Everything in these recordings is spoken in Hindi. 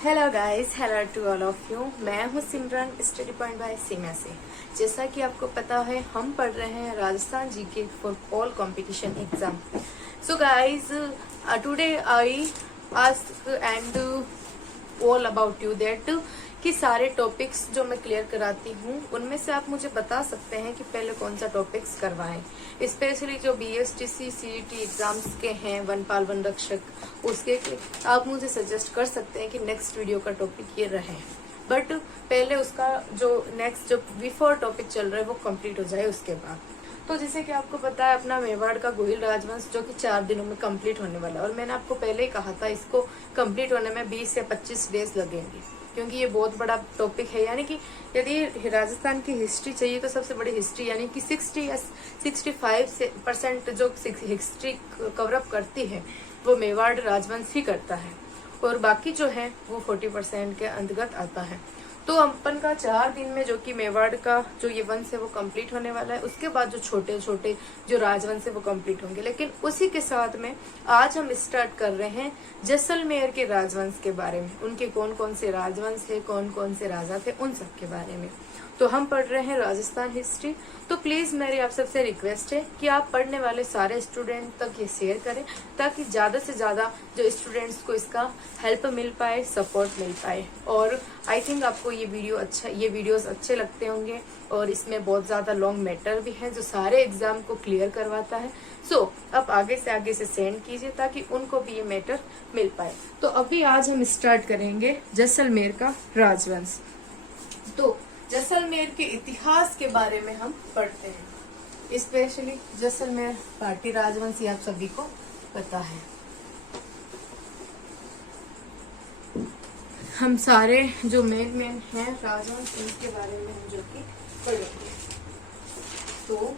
Hello guys, hello to all of you. मैं हूँ Simran, study point by Seema से। जैसा कि आपको पता है, हम पढ़ रहे हैं Rajasthan GK for all competition exam. So guys, today I ask and all about you that कि सारे टॉपिक्स जो मैं क्लियर कराती हूँ उनमें से आप मुझे बता सकते हैं कि पहले कौन सा टॉपिक्स करवाएं। स्पेशली जो बीएसटीसी सीईटी एग्जाम्स के हैं, वनपाल वन रक्षक, उसके आप मुझे सजेस्ट कर सकते हैं कि नेक्स्ट वीडियो का टॉपिक ये रहे। बट पहले उसका जो नेक्स्ट जो बिफोर टॉपिक चल रहा है वो कंप्लीट हो जाए उसके बाद। तो जैसे कि आपको पता है, अपना मेवाड़ का गोहिल राजवंश जो कि 4 दिनों में कंप्लीट होने वाला है, और मैंने आपको पहले ही कहा था इसको कंप्लीट होने में 20 से 25 डेज लगेंगे, क्योंकि ये बहुत बड़ा टॉपिक है। यानी कि यदि राजस्थान की हिस्ट्री चाहिए तो सबसे बड़ी हिस्ट्री यानी कि 60 या 65% जो हिस्ट्री कवरअप करती है वो मेवाड़ राजवंश ही करता है, और बाकी जो है वो 40% के अंतर्गत आता है। तो अपन का 4 दिन में जो कि मेवाड़ का जो ये वंश है वो कंप्लीट होने वाला है। उसके बाद जो छोटे छोटे जो राजवंश है वो कंप्लीट होंगे। लेकिन उसी के साथ में आज हम स्टार्ट कर रहे हैं जैसलमेर के राजवंश के बारे में। उनके कौन कौन से राजवंश है, कौन कौन से राजा थे, उन सब के बारे में। तो हम पढ़ रहे हैं राजस्थान हिस्ट्री। तो प्लीज मेरी आप सबसे रिक्वेस्ट है कि आप पढ़ने वाले सारे स्टूडेंट तक ये शेयर करें, ताकि ज्यादा से ज्यादा जो स्टूडेंट्स को इसका हेल्प मिल पाए, सपोर्ट मिल पाए। और आई थिंक आपको ये वीडियोस अच्छे लगते होंगे, और इसमें बहुत ज्यादा लॉन्ग मैटर भी है जो सारे एग्जाम को क्लियर करवाता है। सो आप आगे से सेंड कीजिए ताकि उनको भी ये मैटर मिल पाए। तो अभी आज हम स्टार्ट करेंगे जैसलमेर का राजवंश। तो जैसलमेर के इतिहास के बारे में हम पढ़ते हैं। स्पेशली जैसलमेर भाटी राजवंश आप सभी को पता है। हम सारे जो मेन हैं राजवंश, इनके बारे में हम जो कि पढ़ेंगे। तो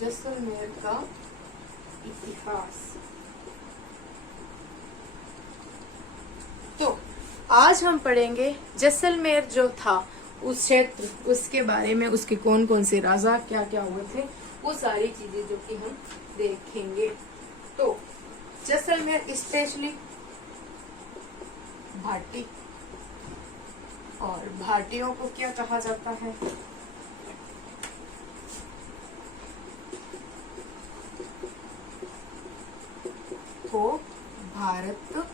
जैसलमेर का इतिहास। तो आज हम पढ़ेंगे जैसलमेर जो था उस क्षेत्र, उसके बारे में, उसके कौन कौन से राजा क्या क्या हुए थे, वो सारी चीजें जो कि हम देखेंगे। तो जैसलमेर स्पेशली भाटी, और भाटियों को क्या कहा जाता है? तो भारत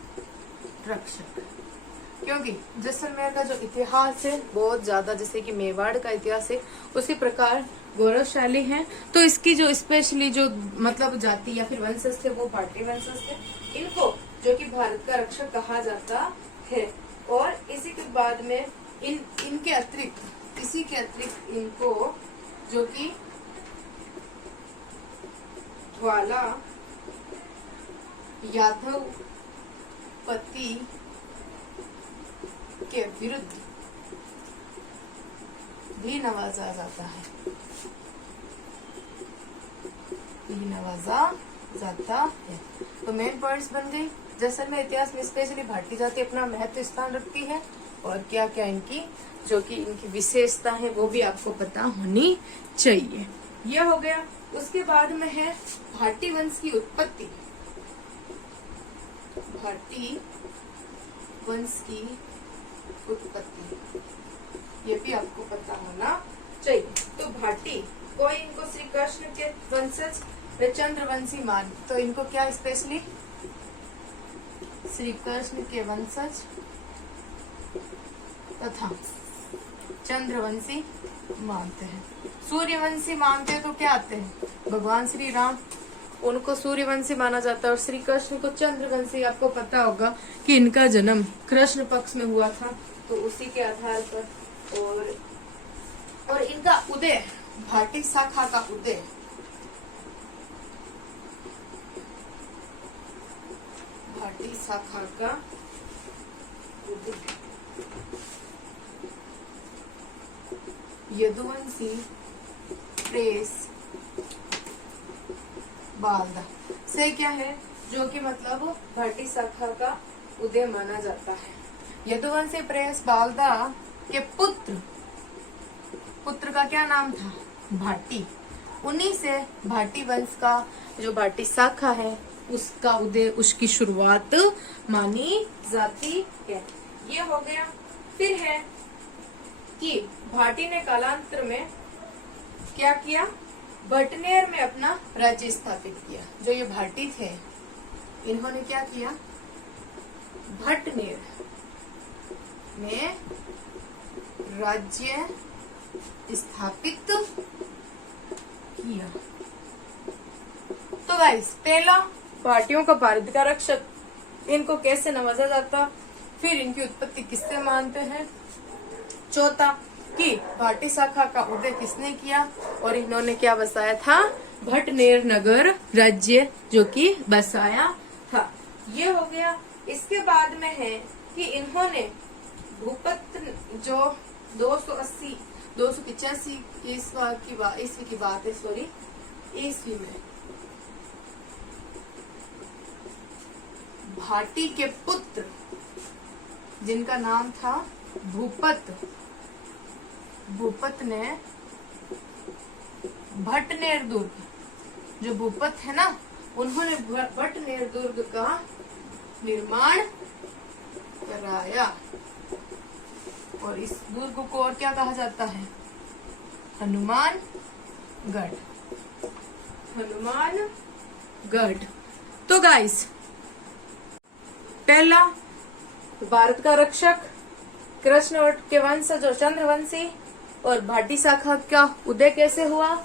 रक्षक। क्योंकि जैसलमेर का जो इतिहास है बहुत ज्यादा, जैसे कि मेवाड़ का इतिहास है उसी प्रकार गौरवशाली है। तो इसकी जो स्पेशली जो मतलब जाति या फिर वंशज थे वो भाटी वंशज थे। इनको जो कि भारत का रक्षक कहा जाता है। और इसी के बाद में इनके अतिरिक्त इनको जो कि ज्वाला यादव पति के विरुद्ध भी नवाजा जाता है, तो मेन पॉइंट्स बन गई। जैसलमेर इतिहास में स्पेशली भाटी जाति अपना महत्व स्थान रखती है, और क्या क्या इनकी जो कि इनकी विशेषता है वो भी आपको पता होनी चाहिए। यह हो गया। उसके बाद में है भाटी वंश की उत्पत्ति। भाटी वंश की उत्पत्ति ये भी आपको पता होना चाहिए। तो भाटी कोई इनको श्री कृष्ण के वंशज व चंद्रवंशी मान, तो इनको क्या स्पेशली श्री कृष्ण के वंशज तथा चंद्रवंशी मानते हैं। सूर्यवंशी मानते हैं तो क्या आते हैं? भगवान श्री राम, उनको सूर्यवंशी माना जाता है। और श्री कृष्ण को चंद्रवंशी। आपको पता होगा कि इनका जन्म कृष्ण पक्ष में हुआ था, तो उसी के आधार पर और इनका उदय, भाटी शाखा का उदय यदुवंशी प्रेस बालदा से क्या है, जो कि मतलब भाटी शाखा का उदय माना जाता है। यदुवंशी प्रेस बालदा के पुत्र का क्या नाम था? भाटी। उन्हीं से भाटी वंश का जो भाटी शाखा है उसका उदय, उसकी शुरुआत मानी जाती है। ये हो गया। फिर है कि भाटी ने कालांतर में क्या किया, भटनेर में अपना राज्य स्थापित किया। जो ये भाटी थे इन्होंने क्या किया, भटनेर में राज्य स्थापित किया। तो गाइस, पहला भाटियों का भारत का रक्षक, इनको कैसे नवाजा जाता, फिर इनकी उत्पत्ति किससे मानते हैं, चौथा कि भाटी शाखा का उदय किसने किया और इन्होंने क्या बसाया था, भटनेर नगर राज्य जो कि बसाया था। ये हो गया। इसके बाद में है कि इन्होंने भूपत जो 285 ईस्वी की बात है, सॉरी ईस्वी में भाटी के पुत्र जिनका नाम था भूपत ने भटनेर दुर्ग, जो भूपत है ना, उन्होंने भटनेर दुर्ग का निर्माण कराया। और इस दुर्ग को और क्या कहा जाता है, हनुमानगढ़। तो गाइस, पहला भारत का रक्षक, कृष्ण के वंशज और चंद्रवंशी, और भाटी शाखा का उदय कैसे हुआ,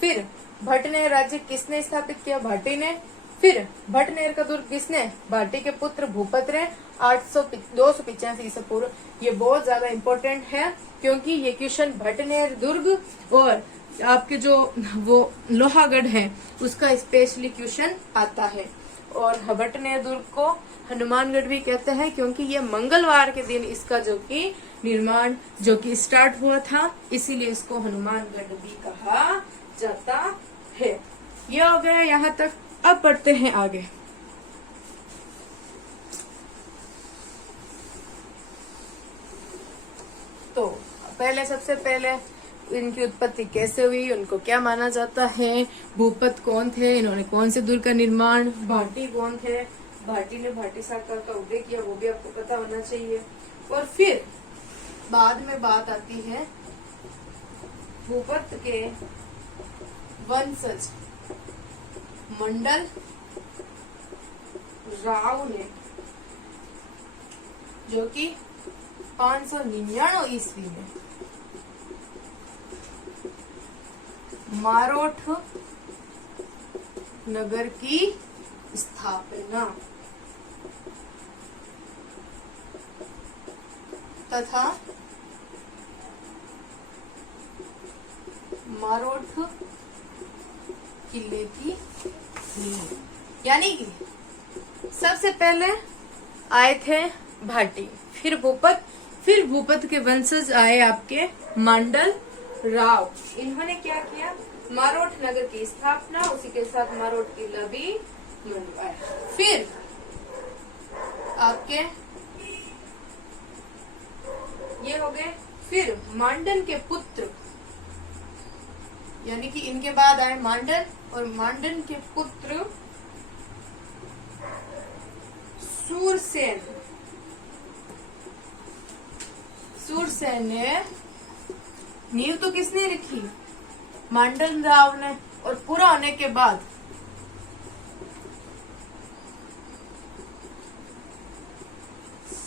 फिर भटनेर राज्य किसने स्थापित किया, भाटी ने, फिर भटनेर का दुर्ग किसने, भाटी के पुत्र भूपत ने 285 ईसा पूर्व। ये बहुत ज्यादा इम्पोर्टेंट है क्योंकि ये क्वेश्चन भटनेर दुर्ग और आपके जो वो लोहागढ़ है उसका स्पेशली क्वेश्चन आता है। और भटनेर दुर्ग को हनुमानगढ़ भी कहते हैं क्योंकि ये मंगलवार के दिन इसका जो कि निर्माण जो कि स्टार्ट हुआ था, इसीलिए इसको हनुमानगढ़ भी कहा जाता है। ये हो गया यहाँ तक। अब पढ़ते हैं आगे। तो सबसे पहले इनकी उत्पत्ति कैसे हुई, उनको क्या माना जाता है, भूपत कौन थे, इन्होंने कौन से दुर्ग का निर्माण, भाटी कौन थे, भाटी ने भाटी शाखा का उदय किया, वो भी आपको पता होना चाहिए। और फिर बाद में बात आती है भूपत के वंशज मंडल राव ने, जो कि 599 ईस्वी में मारोठ नगर की स्थापना तथा मारोठ किले की नींव। यानी कि सबसे पहले आए थे भाटी, फिर भूपत के वंशज आए आपके मंडल राव। इन्होंने क्या किया, मारोठ नगर की स्थापना, उसी के साथ मारोठ किला भी बनवाया। फिर आपके ये हो गए। फिर मांडन के पुत्र, यानी कि इनके बाद आए मांडन, और मांडन के पुत्र सूरसेन ने नींव तो किसने रखी, मांडन राव ने। और पूरा होने के बाद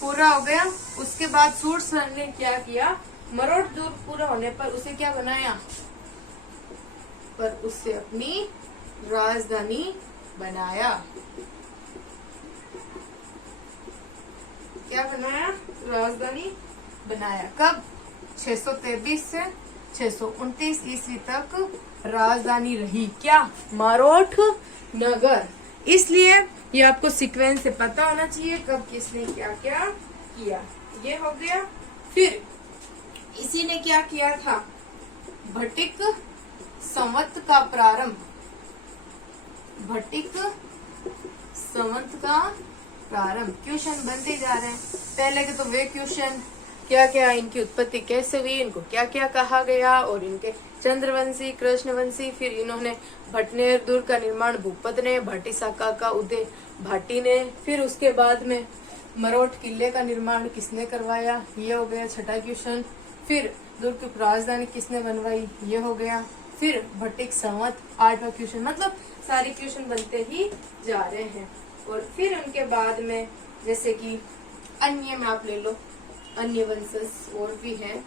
पूरा हो गया, उसके बाद सूरसेन ने क्या किया, मरोठ दुर्ग पूरा होने पर उसे क्या बनाया, पर उससे अपनी राजधानी बनाया। क्या बनाया, राजधानी बनाया। कब, 623 से 629 ईस्वी तक राजधानी रही क्या, मारोठ नगर। इसलिए ये आपको सीक्वेंस से पता होना चाहिए कब किसने क्या क्या किया। ये हो गया। फिर इसी ने क्या किया था, भट्टिक संवत का प्रारंभ, भट्टिक संवत का प्रारंभ। क्वेश्चन बनते जा रहे हैं। पहले के तो वे क्वेश्चन क्या क्या, इनकी उत्पत्ति कैसे हुई, इनको क्या क्या कहा गया और इनके चंद्रवंशी, कृष्णवंशी, फिर इन्होंने भटनेर दुर्ग का निर्माण भूपत ने, भाटी शाखा का उदय भाटी ने, फिर उसके बाद में मरोठ किले का निर्माण किसने करवाया, ये हो गया छठा क्वेश्चन। फिर दुर्ग की राजधानी किसने बनवाई, ये हो गया। फिर भट्टिक संवत, आठवां क्वेश्चन। मतलब सारे क्वेश्चन बनते ही जा रहे हैं। और फिर उनके बाद में जैसे कि अन्य में आप ले लो, अन्य वंशज और भी हैं,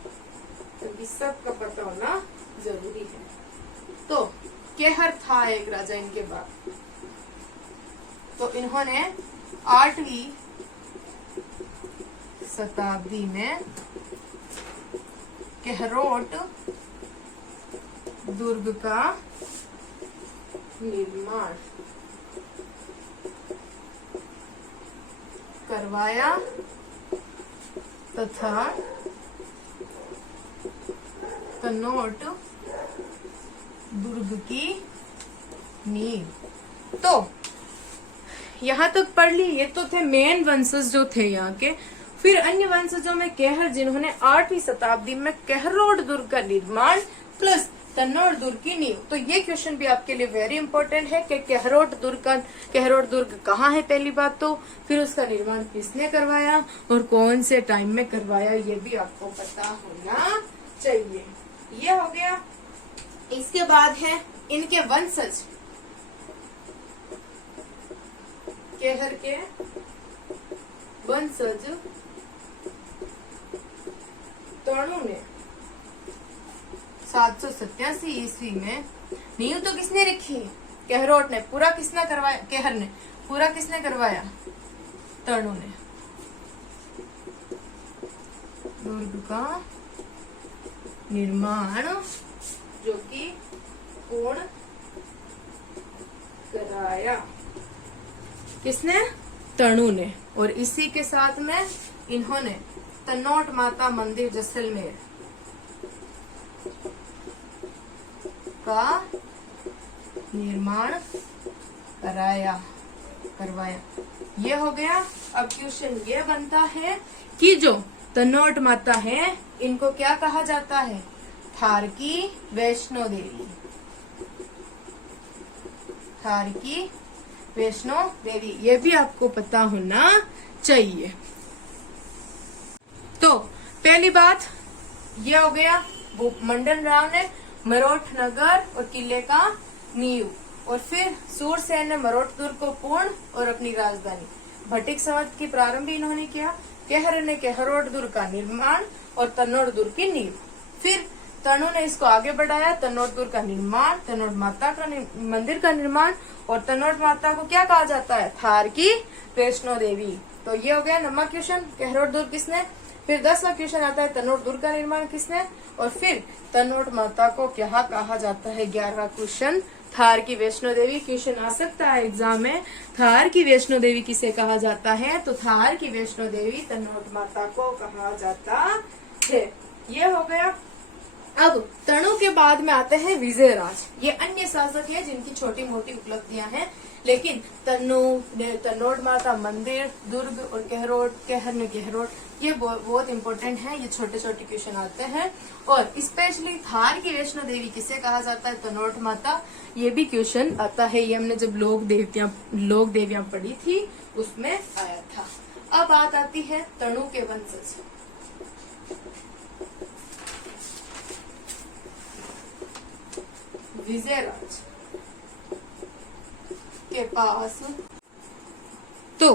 क्योंकि सबका पता होना जरूरी है। तो केहर था एक राजा इनके बाद। तो इन्होंने 8वीं शताब्दी में केहरोट दुर्ग का निर्माण करवाया तथा कन्नौट दुर्ग की नींव। तो यहाँ तक पढ़ ली, ये तो थे मेन वंशज जो थे यहाँ के। फिर अन्य वंशजों में केहर, जिन्होंने 8वीं शताब्दी में केहरोट दुर्ग का निर्माण प्लस कन्नौट दुर्ग की नींव। तो ये क्वेश्चन भी आपके लिए वेरी इंपॉर्टेंट है कि केहरोट दुर्ग कहाँ है पहली बात तो, फिर उसका निर्माण किसने करवाया और कौन से टाइम में करवाया, ये भी आपको पता होना चाहिए। ये हो गया। इसके बाद है इनके वंशज, केहर के वंशज तणु ने 787 ईस्वी में नींव तो किसने रखी, केहरोट ने। पूरा किसने करवाया, केहर ने। पूरा किसने करवाया, तणु ने। दुर्ग का निर्माण जो कि कौन कराया, किसने, तणु ने। और इसी के साथ में इन्होंने तन्नौट माता मंदिर जैसलमेर का निर्माण करवाया। ये हो गया। अब क्वेश्चन ये बनता है कि जो तन्नौट माता है इनको क्या कहा जाता है, थार की वैष्णो देवी। थार की वैष्णो देवी, ये भी आपको पता होना चाहिए। तो पहली बात ये हो गया, मंडल राव ने मरोठ नगर और किले का नींव, और फिर सूरसेन ने मरोठ दुर्ग को पूर्ण और अपनी राजधानी। भट्टिक संवत की प्रारंभ इन्होंने किया। केहर ने केहरोट दुर्ग का निर्माण और तन्नौट दुर्ग की नींव। फिर तनु ने इसको आगे बढ़ाया, तन्नौट दुर्ग का निर्माण, तन्नौट माता का मंदिर का निर्माण, और तन्नौट माता को क्या कहा जाता है, थार की वैष्णो देवी। तो ये हो गया 9वां क्वेश्चन, केहरोट दुर्ग किसने। फिर 10वां क्वेश्चन आता है तन्नौट दुर्ग का निर्माण किसने, और फिर तन्नौट माता को क्या कहा जाता है। 11वां क्वेश्चन, थार की वैष्णो देवी। क्वेश्चन आ सकता है एग्जाम में, थार की वैष्णो देवी किसे कहा जाता है, तो थार की वैष्णो देवी तन्नौट माता को कहा जाता है। ये हो गया। अब तणु के बाद में आते हैं विजयराज। ये अन्य शासक है जिनकी छोटी मोटी उपलब्धियां हैं, लेकिन तन्नौट माता मंदिर, दुर्ग और केहर ने केहरोट, ये बहुत इंपॉर्टेंट है। ये छोटे छोटे क्वेश्चन आते हैं। और स्पेशली थार की वैष्णो देवी किसे कहा जाता है, तन्नौट माता, ये भी क्वेश्चन आता है। ये हमने जब लोक देवियां पढ़ी थी उसमें आया था। अब बात आती है तणु के वंशज। विजयराज के पास। तो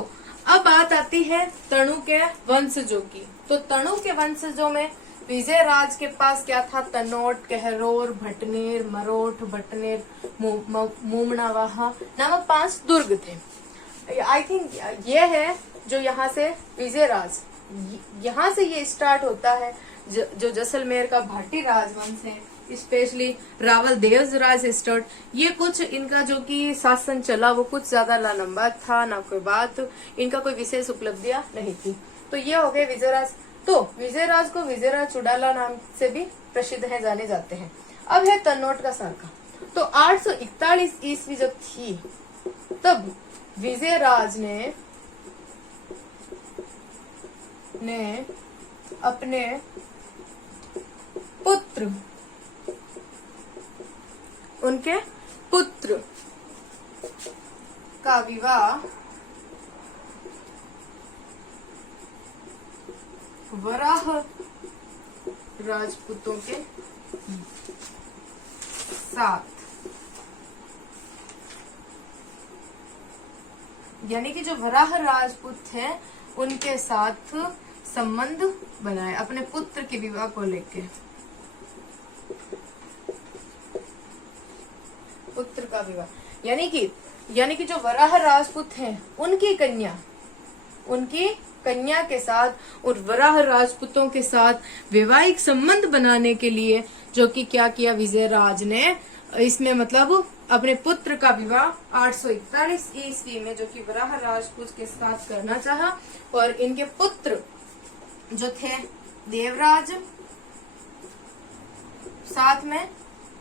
अब बात आती है तणु के वंशजों की। तो तणु के वंशजों में विजयराज के पास क्या था, तन्नौट, केहरोर, भटनेर, मरोठ, बटनेर, मूमनावाहा नामक 5 दुर्ग थे। आई थिंक ये है जो यहाँ से विजयराज, यहाँ से ये स्टार्ट होता है। जो जैसलमेर का भाटी राजवंश है, स्पेशली रावल देवराज से स्टार्ट। ये कुछ इनका जो कि शासन चला वो कुछ ज्यादा लंबा था, ना कोई बात, इनका कोई विशेष उपलब्धियां नहीं थी। तो ये हो गए विजयराज। तो विजयराज को विजयराज चुड़ाला नाम से भी प्रसिद्ध है, जाने जाते हैं। अब है तन्नौट का शाखा। तो 841 ईस्वी जब थी तब विजयराज ने अपने पुत्र उनके पुत्र का विवाह वराह राजपूतों के साथ, यानी कि जो वराह राजपूत हैं उनके साथ संबंध बनाए अपने पुत्र के विवाह को लेके। पुत्र का विवाह यानी कि जो वराह राजपूत हैं उनकी कन्या के साथ और वराह राजपूतों के साथ वैवाहिक संबंध बनाने के लिए जो कि क्या किया विजयराज ने, इसमें मतलब अपने पुत्र का विवाह 841 ईस्वी में जो कि वराह राजपूत के साथ करना चाहा। और इनके पुत्र जो थे देवराज, साथ में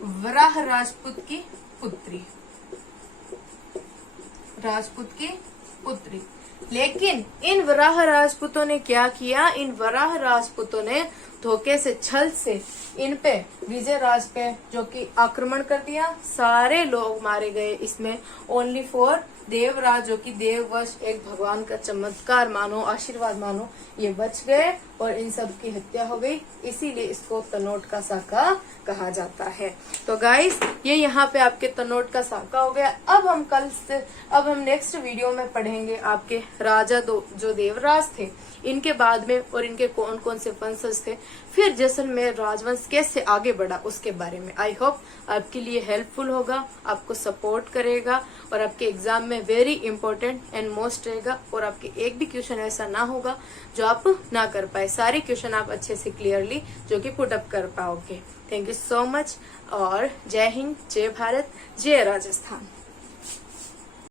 वराह राजपूत की पुत्री। लेकिन इन वराह राजपूतों ने क्या किया, इन वराह राजपूतों ने धोखे से, छल से इन पे विजयराज पे जो कि आक्रमण कर दिया। सारे लोग मारे गए इसमें, ओनली फॉर देवराज जो कि देववश एक भगवान का चमत्कार मानो, आशीर्वाद मानो, ये बच गए और इन सब की हत्या हो गई। इसीलिए इसको तनोट का साका कहा जाता है। तो गाइस ये यहाँ पे आपके तनोट का साका हो गया। अब हम नेक्स्ट वीडियो में पढ़ेंगे आपके राजा जो देवराज थे, इनके बाद में और इनके कौन कौन से वंशज थे, फिर जैसलमेर राजवंश कैसे आगे बढ़ा उसके बारे में। आई होप आपके लिए हेल्पफुल होगा, आपको सपोर्ट करेगा और आपके एग्जाम में वेरी इंपॉर्टेंट एंड मोस्ट रहेगा। और आपके एक भी क्वेश्चन ऐसा ना होगा जो आप ना कर पाए, सारे क्वेश्चन आप अच्छे से क्लियरली जो कि पुट अप कर पाओगे। थैंक यू सो मच और जय हिंद, जय भारत, जय राजस्थान।